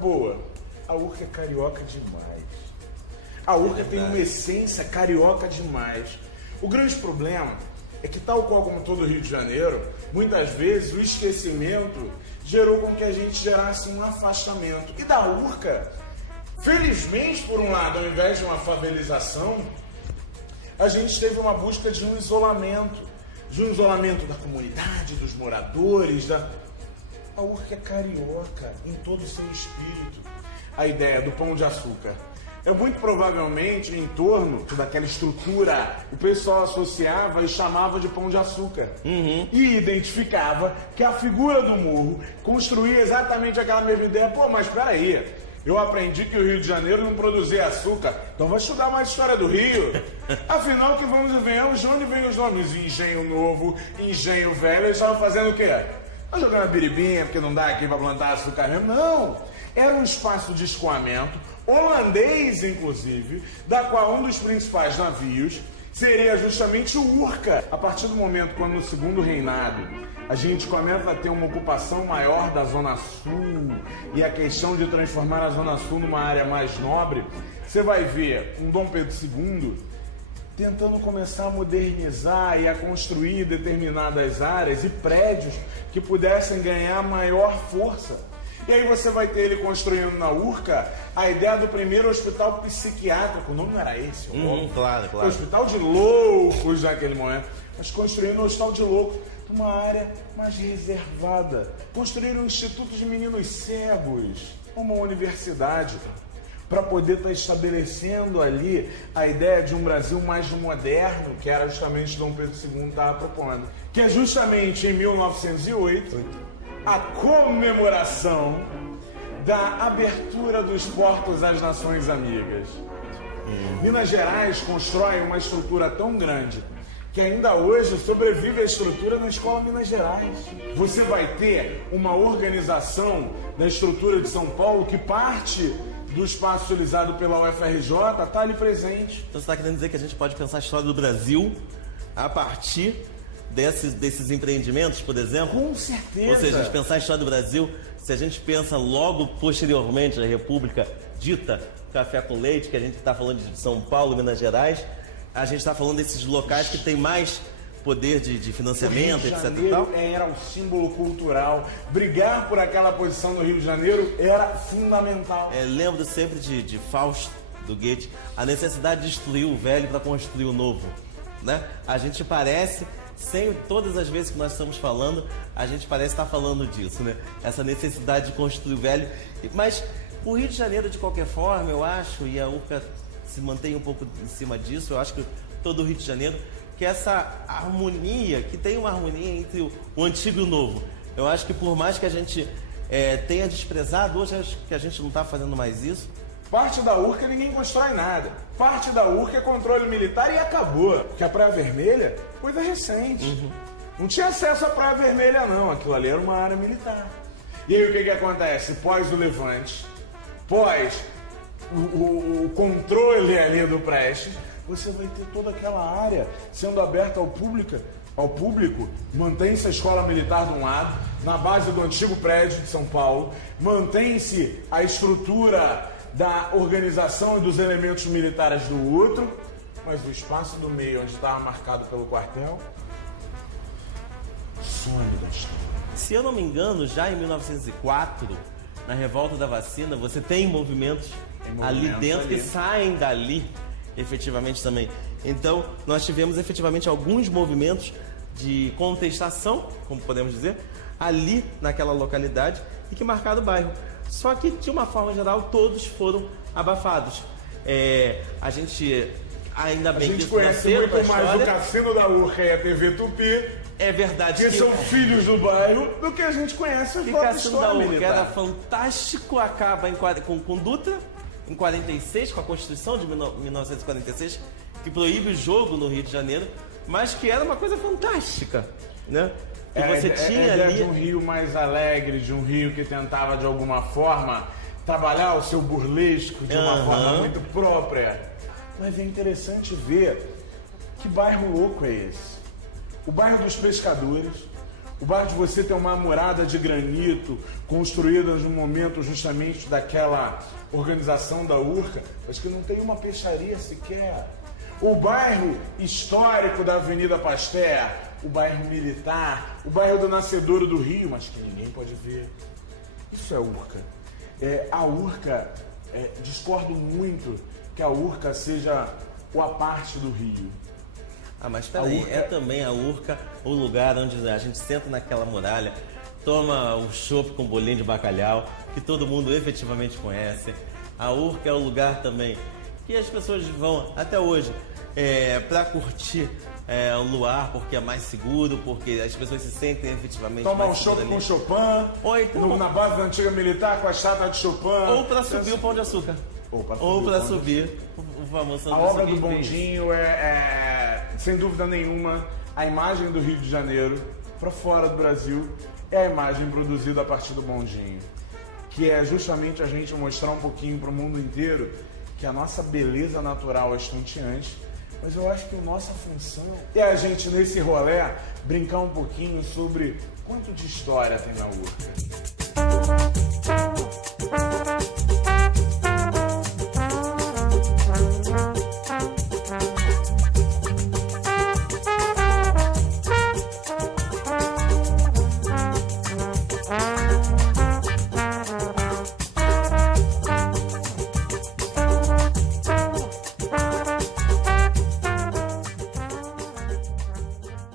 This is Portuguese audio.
Boa, a Urca é carioca demais. A Urca tem uma essência carioca demais. O grande problema é que, tal qual como todo o Rio de Janeiro, muitas vezes o esquecimento gerou com que a gente gerasse um afastamento. E da Urca, felizmente, por um lado, ao invés de uma favelização, a gente teve uma busca de um isolamento da comunidade, dos moradores, A Urca é carioca em todo o seu espírito. A ideia do Pão de Açúcar é muito provavelmente em torno daquela estrutura o pessoal associava e chamava de Pão de Açúcar. E identificava que a figura do morro construía exatamente aquela mesma ideia. Pô, mas peraí, eu aprendi que o Rio de Janeiro não produzia açúcar, então vai estudar mais história do Rio. Afinal, que vamos e venhamos, de onde vem os nomes? Engenho Novo, Engenho Velho, eles estavam fazendo o quê? Não jogando a biribinha, porque não dá aqui para plantar açúcar mesmo. Não! Era um espaço de escoamento, holandês inclusive, da qual um dos principais navios seria justamente o Urca. A partir do momento quando no segundo reinado a gente começa a ter uma ocupação maior da Zona Sul e a questão de transformar a Zona Sul numa área mais nobre, você vai ver um Dom Pedro II tentando começar a modernizar e a construir determinadas áreas e prédios que pudessem ganhar maior força. E aí você vai ter ele construindo na Urca a ideia do primeiro hospital psiquiátrico. O nome não era esse? Claro. Hospital de loucos naquele momento. Mas construindo um hospital de loucos numa área mais reservada. Construíram um instituto de meninos cegos, uma universidade, para poder estar estabelecendo ali a ideia de um Brasil mais moderno, que era justamente Dom Pedro II estava propondo. Que é justamente em 1908, a comemoração da abertura dos portos às Nações Amigas. Minas Gerais constrói uma estrutura tão grande que ainda hoje sobrevive a estrutura na Escola Minas Gerais. Você vai ter uma organização da estrutura de São Paulo que parte do espaço utilizado pela UFRJ está ali presente. Então você está querendo dizer que a gente pode pensar a história do Brasil a partir desses empreendimentos, por exemplo? Com certeza. Ou seja, a gente pensar a história do Brasil, se a gente pensa logo posteriormente à República dita Café com Leite, que a gente está falando de São Paulo, Minas Gerais, a gente está falando desses locais que tem mais poder de financiamento, etc. e tal. Era um símbolo cultural. Brigar por aquela posição no Rio de Janeiro era fundamental. Lembro sempre de Fausto, do Goethe, a necessidade de destruir o velho para construir o novo. Né? A gente parece, todas as vezes que nós estamos falando, a gente parece estar falando disso, né? Essa necessidade de construir o velho. Mas o Rio de Janeiro, de qualquer forma, eu acho, e a Urca se mantém um pouco em cima disso, eu acho que todo o Rio de Janeiro, que essa harmonia, que tem uma harmonia entre o antigo e o novo. Eu acho que por mais que a gente tenha desprezado, hoje acho que a gente não está fazendo mais isso. Parte da Urca ninguém constrói nada. Parte da Urca é controle militar e acabou. Porque a Praia Vermelha, coisa recente. Não tinha acesso à Praia Vermelha não, aquilo ali era uma área militar. E aí o que acontece? Pós o Levante, pós o controle ali do Prestes, você vai ter toda aquela área sendo aberta ao público, mantém-se a escola militar de um lado, na base do antigo prédio de São Paulo, mantém-se a estrutura da organização e dos elementos militares do outro, mas o espaço do meio, onde estava marcado pelo quartel, some da história. Se eu não me engano, já em 1904, na revolta da vacina, você tem movimentos ali dentro que saem dali, efetivamente também. Então, nós tivemos efetivamente alguns movimentos de contestação, como podemos dizer, ali naquela localidade e que marcaram o bairro. Só que, de uma forma geral, todos foram abafados. A gente, ainda bem que... A gente conhece muito mais o Cassino da Urca e a TV Tupi. É verdade que são filhos do bairro do que a gente conhece o Cassino da Urca era fantástico, acaba com Dutra, em 46, com a Constituição de 1946, que proíbe o jogo no Rio de Janeiro. mas que era uma coisa fantástica, né? Que você a tinha ideia ali... de um Rio mais alegre, de um Rio que tentava de alguma forma trabalhar o seu burlesco de uma forma muito própria. Mas é interessante ver que bairro louco é esse. O bairro dos pescadores, o bairro de você ter uma murada de granito construída no momento justamente daquela organização da Urca, mas que não tem uma peixaria sequer. O bairro histórico da Avenida Pasteur, o bairro militar, o bairro do Nascedouro do Rio, mas que ninguém pode ver. Isso é Urca. A Urca, discordo muito que a Urca seja a parte do Rio. Ah, mas peraí, é também a Urca o lugar onde a gente senta naquela muralha, toma um chopp com bolinho de bacalhau, que todo mundo efetivamente conhece. A Urca é o lugar também que as pessoas vão até hoje para curtir o luar, porque é mais seguro, porque as pessoas se sentem efetivamente tomar mais um chopp com Chopin, ou então, na base da antiga militar com a estátua de Chopin. Ou para subir o Pão de Açúcar. Ou para subir o famoso. A obra do Bondinho sem dúvida nenhuma, a imagem do Rio de Janeiro para fora do Brasil é a imagem produzida a partir do Bondinho, que é justamente a gente mostrar um pouquinho para o mundo inteiro que a nossa beleza natural é estonteante, mas eu acho que a nossa função é a gente, nesse rolê, brincar um pouquinho sobre quanto de história tem na Urca.